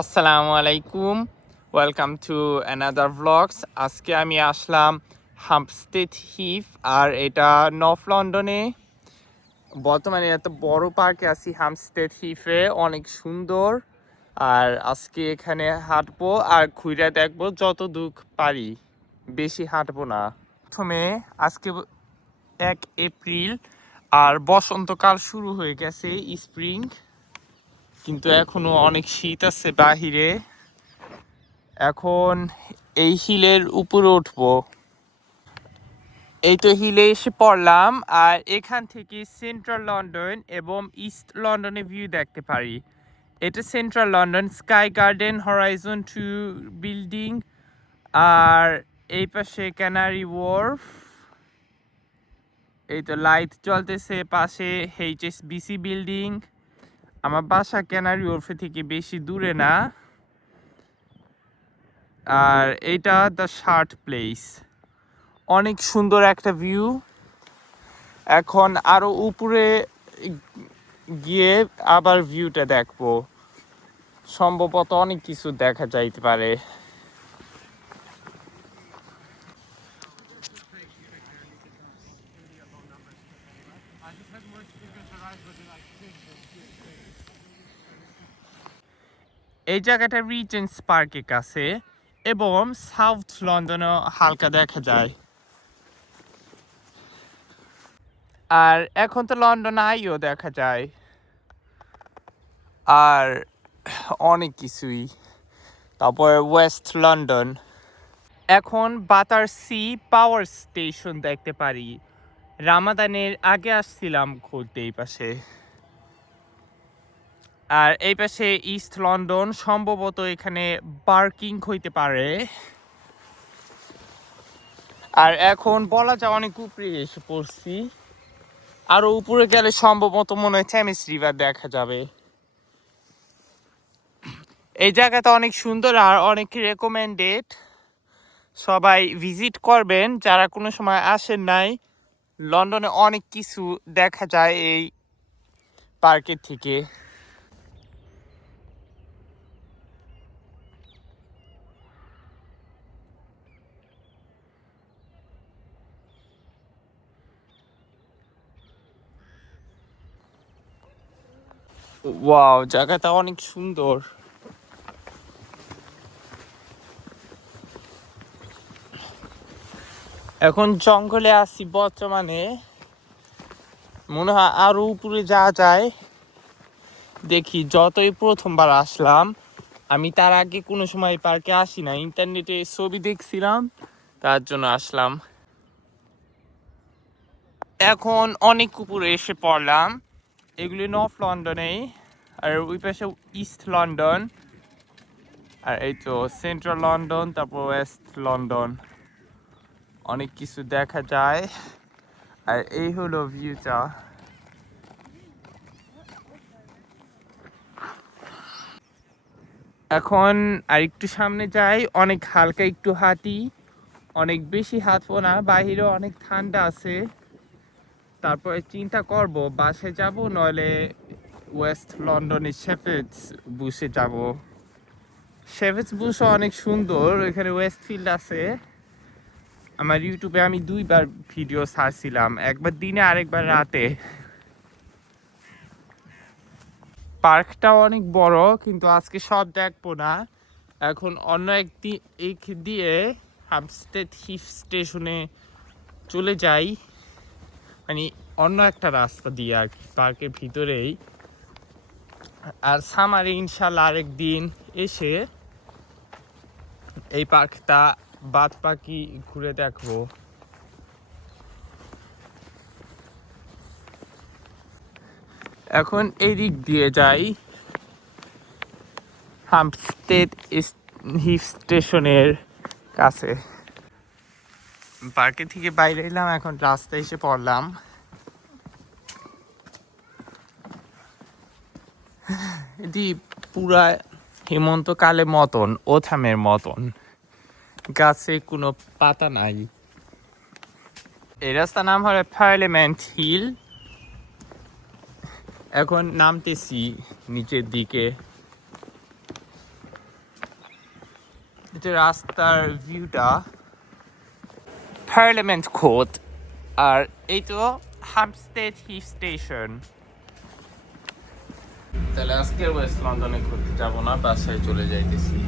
আসসালামু আলাইকুম, welcome to another vlogs. আজকে আমি আসলাম হাম্পস্টেড হিথ, আর এটা নর্থ লন্ডনে। বর্তমানে এত বড় পার্কে আছি হাম্পস্টেড হিথে, অনেক সুন্দর। আর আজকে এখানে হাঁটবো আর ঘুরে দেখবো যত দূর পারি, বেশি হাঁটবো না। প্রথমে আজকে 1 এপ্রিল, আর বসন্তকাল শুরু হয়ে গেছে, স্প্রিং, কিন্তু এখনো অনেক শীত আছে বাহিরে। এখন এই হিলের উপরে উঠবো। এই তো হিলে এসে পড়লাম, আর এখান থেকে সেন্ট্রাল লন্ডন এবং ইস্ট লন্ডনে ভিউ দেখতে পারি। এটা central London, sky garden, horizon 2 building, আর এই পাশে ক্যানারি ওয়ার্ফ। এই তো লাইট জ্বলতেছে পাশে, HSBC বিল্ডিং। আমার বাসা ক্যানারি ওয়ার্ফে থেকে বেশি দূরে না। আর এটা দ্য শার্ট প্লেস, অনেক সুন্দর একটা ভিউ। এখন আরো উপরে গিয়ে আবার ভিউটা দেখবো, সম্ভবত অনেক কিছু দেখা যাইতে পারে। এই জায়গাটা রিজেন্টস পার্কের কাছে, এবং সাউথ লন্ডনও হালকা দেখা যায়। আর এখন তো লন্ডন আইও দেখা যায়, আর অনেক কিছুই। তারপরে ওয়েস্ট লন্ডন। এখন বাটারসি পাওয়ার স্টেশন দেখতে পারি। রামাদানের আগে আসছিলাম ঘুরতে এই পাশে। আর এই পাশে ইস্ট লন্ডন, সম্ভবত এখানে পার্কিং হইতে পারে। আর এখন বলা যায় অনেক উপরে এসে পড়ছি, আরো উপরে গেলে সম্ভবত মনে হয় থেমিস রিভার দেখা যাবে। এই জায়গাটা অনেক সুন্দর আর অনেক রেকমেন্ডেড, সবাই ভিজিট করবেন যারা কোনো সময় আসেন নাই। লন্ডনে অনেক কিছু দেখা যায় এই পার্কের থেকে। ওয়াও, জায়গাটা অনেক সুন্দর। এখন জঙ্গলে আছি বর্তমানে, মনে হয় আরো উপরে যাওয়া যায়। দেখি, যতই প্রথমবার আসলাম, আমি তার আগে কোনো সময় পার্কে আসি না, ইন্টারনেটে ছবি দেখছিলাম, তার জন্য আসলাম। এখন অনেক উপরে এসে পড়লাম। এগুলি নর্থ লন্ডনেই, আর ওই পাশে ইস্ট লন্ডন, আর এই তো সেন্ট্রাল লন্ডন, তারপর ওয়েস্ট লন্ডন। অনেক কিছু দেখা যায়, আর এই হলো ভিউটা। এখন আর একটু সামনে যাই, অনেক হালকা একটু হাঁটি, অনেক বেশি হাঁটবো না, বাইরে অনেক ঠান্ডা আছে। তারপরে চিন্তা করব বাসে যাব, নইলে ওয়েস্ট লন্ডনের শেফার্ডস বুশে যাব। শেফার্ডস বুশও অনেক সুন্দর, এখানে ওয়েস্ট ফিল্ড আছে। আমার ইউটিউবে আমি 2বার ভিডিও ছাড়ছিলাম, একবার দিনে আরেকবার রাতে। পার্কটা অনেক বড়, কিন্তু আজকে সব দেখবো না। এখন অন্য একদিন এই দিয়ে হাম্পস্টেড হিথ স্টেশনে চলে যাই, মানে অন্য একটা রাস্তা দিয়ে আর কি, পার্কের ভিতরেই। আর সামারে ইনশাল্লাহ আরেকদিন এসে এই পার্কটা বাদ বাকি ঘুরে দেখবো। এখন এই দিক দিয়ে যাই হাম্পস্টেড হিথ স্টেশনের কাছে। পার্কে থেকে বাইরে এলাম, এখন রাস্তায় এসে পড়লাম। এটি পুরা হেমন্তকালের মতন, ওথামের মতন, গাছে কোনো পাতা নাই। এই রাস্তার নাম হলো পার্লামেন্ট হিল। এখন নামতেছি নিচের দিকে। এটা রাস্তার ভিউটা, পার্লামেন্ট কোর্ট, আর এই তো হ্যাম্পস্টেড হিথ স্টেশন। তাহলে আজকে ওয়েস্ট লন্ডনে ঘুরতে যাবো না, বাসায় চলে যাইতেছি।